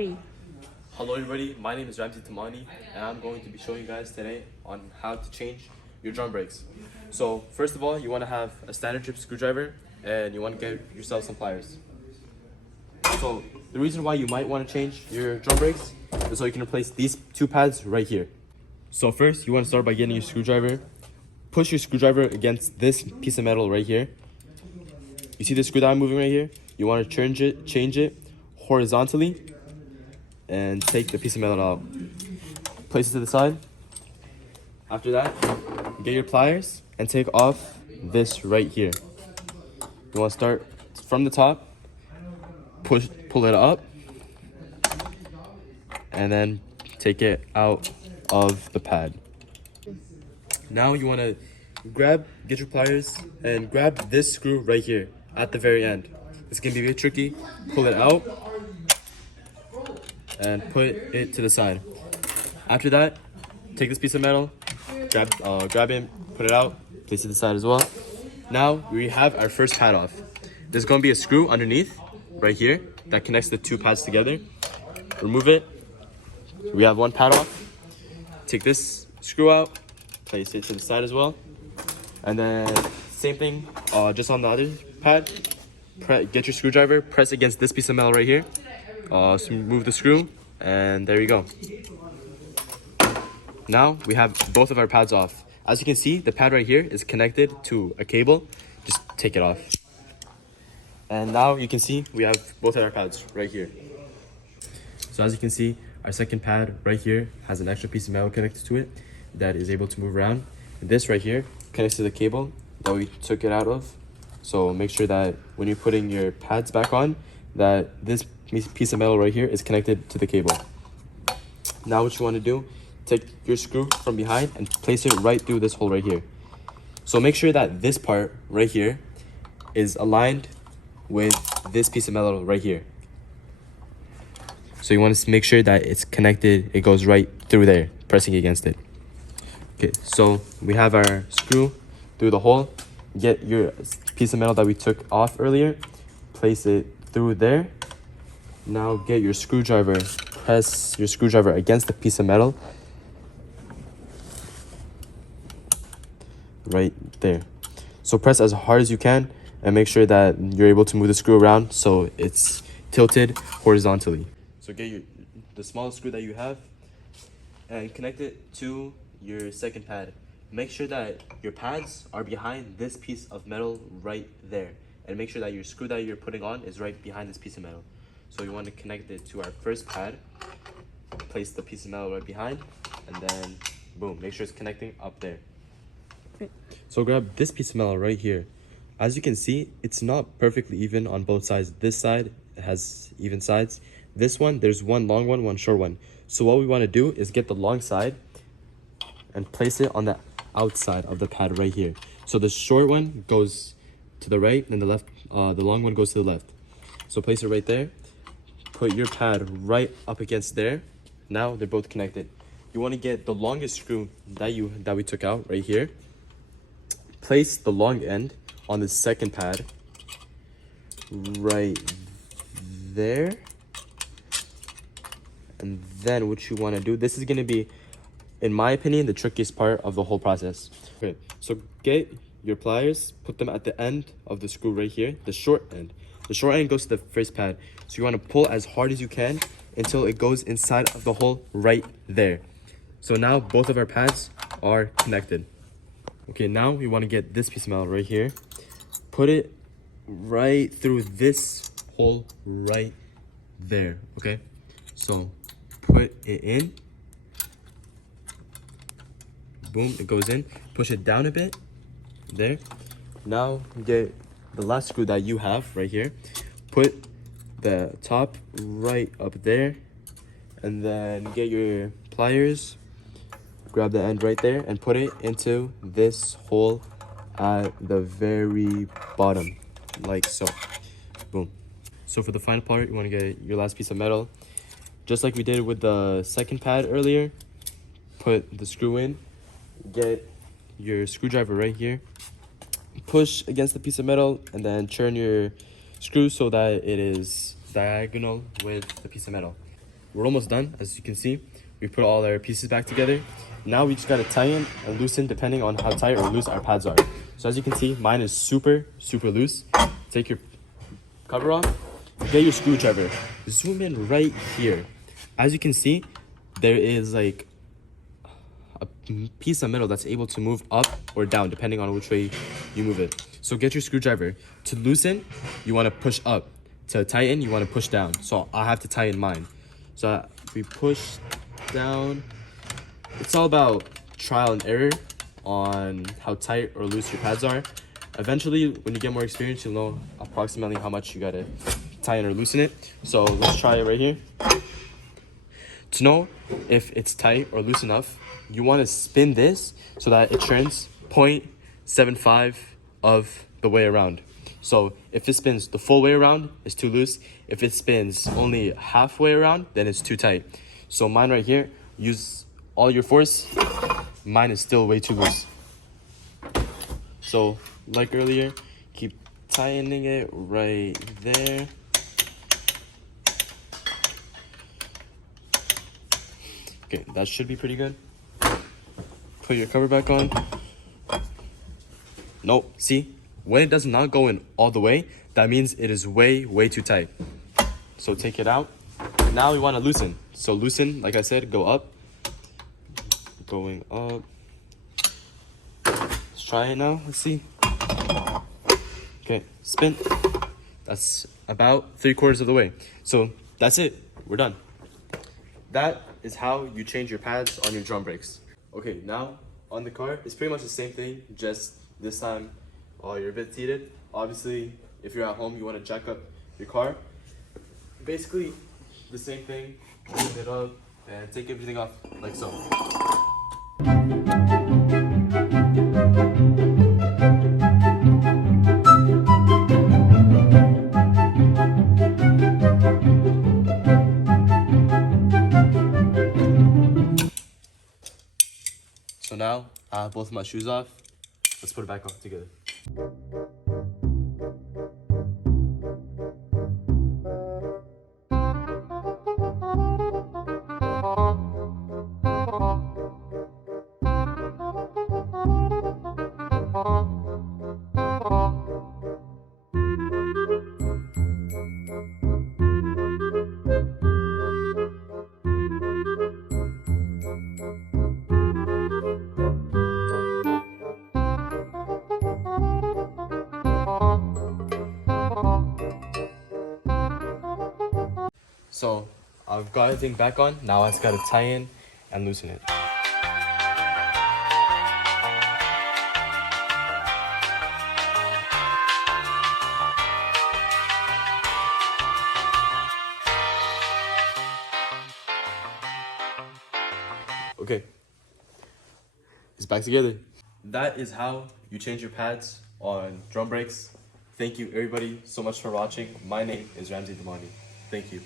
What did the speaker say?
Three. Hello everybody, my name is Ramzi Tamani and I'm going to be showing you guys today on how to change your drum brakes. So first of all, you want to have a standard trip screwdriver and you want to get yourself some pliers. So the reason why you might want to change your drum brakes is so you can replace these two pads right here. So first, you want to start by getting your screwdriver. Push your screwdriver against this piece of metal right here. You see the screw that I'm moving right here? You want to change it horizontally and take the piece of metal out. Place it to the side. After that, get your pliers and take off this right here. You want to start from the top, pull it up, and then take it out of the pad. Now you want to get your pliers and grab this screw right here at the very end. It's going to be very tricky. Pull it out and put it to the side. After that, take this piece of metal, grab it, put it out, place it to the side as well. Now we have our first pad off. There's going to be a screw underneath, right here, that connects the two pads together. Remove it. We have one pad off. Take this screw out, place it to the side as well. And then same thing, just on the other pad. Get your screwdriver, press against this piece of metal right here. Remove the screw, and there you go. Now we have both of our pads off. As you can see, the pad right here is connected to a cable. Just take it off. And now you can see we have both of our pads right here. So as you can see, our second pad right here has an extra piece of metal connected to it that is able to move around. This right here connects to the cable that we took it out of. So make sure that when you're putting your pads back on, that this piece of metal right here is connected to the cable. Now what you want to do, take your screw from behind and place it right through this hole right here. So make sure that this part right here is aligned with this piece of metal right here. So you want to make sure that it's connected, it goes right through there, pressing against it. Okay, so we have our screw through the hole. Get your piece of metal that we took off earlier, place it through there. Now get your screwdriver, press your screwdriver against the piece of metal right there. So press as hard as you can and make sure that you're able to move the screw around so it's tilted horizontally. So get the smallest screw that you have and connect it to your second pad. Make sure that your pads are behind this piece of metal right there. And make sure that your screw that you're putting on is right behind this piece of metal. So you want to connect it to our first pad, place the piece of metal right behind, and then boom, make sure it's connecting up there. So grab this piece of metal right here. As you can see, it's not perfectly even on both sides. This side has even sides. This one, there's one long one short one. So what we want to do is get the long side and place it on the outside of the pad right here. So the short one goes to the right and the long one goes to the left. So place it right there. Put your pad right up against there. Now they're both connected. You want to get the longest screw that we took out right here. Place the long end on the second pad right there. And then what you want to do, this is going to be, in my opinion, the trickiest part of the whole process. Okay, so get your pliers, put them at the end of the screw right here, the short end. The short end goes to the first pad. So you want to pull as hard as you can until it goes inside of the hole right there. So now both of our pads are connected. Okay, now we want to get this piece of metal right here. Put it right through this hole right there, okay? So put it in. Boom, it goes in. Push it down a bit. There. Now get the last screw that you have right here. Put the top right up there. And then get your pliers. Grab the end right there and put it into this hole at the very bottom. Like so. Boom. So for the final part, you want to get your last piece of metal. Just like we did with the second pad earlier. Put the screw in. Get your screwdriver right here, push against the piece of metal, and then turn your screw so that it is diagonal with the piece of metal. we're almost done. As you can see, we put all our pieces back together. Now we just gotta tighten and loosen depending on how tight or loose our pads are. So as you can see, mine is super loose. Take your cover off, get your screwdriver, zoom in right here. As you can see, there is like a piece of metal that's able to move up or down depending on which way you move it. So get your screwdriver. To loosen, you want to push up. To tighten, you want to push down. So I have to tighten mine. So we push down. It's all about trial and error on how tight or loose your pads are. Eventually, when you get more experience, you'll know approximately how much you gotta tighten or loosen it. So let's try it right here. To know if it's tight or loose enough, you want to spin this so that it turns 0.75 of the way around. So if it spins the full way around, it's too loose. If it spins only halfway around, then it's too tight. So mine right here, use all your force. Mine is still way too loose. So like earlier, keep tightening it right there. Okay, that should be pretty good. Put your cover back on. Nope, see? When it does not go in all the way, that means it is way too tight. So take it out. Now we want to loosen. So loosen, like I said, go up. Going up. Let's try it now, let's see. Okay, spin. That's about 3/4 of the way. So that's it, we're done. That is how you change your pads on your drum brakes. Okay, now on the car, it's pretty much the same thing, just this time you're a bit seated. Obviously, if you're at home, you want to jack up your car. Basically, the same thing, open it up and take everything off like so. So now, I have both of my shoes off. Let's put it back on together. So I've got everything back on. Now I just gotta tighten and loosen it. Okay, it's back together. That is how you change your pads on drum brakes. Thank you everybody so much for watching. My name is Ramzi Damani. Thank you.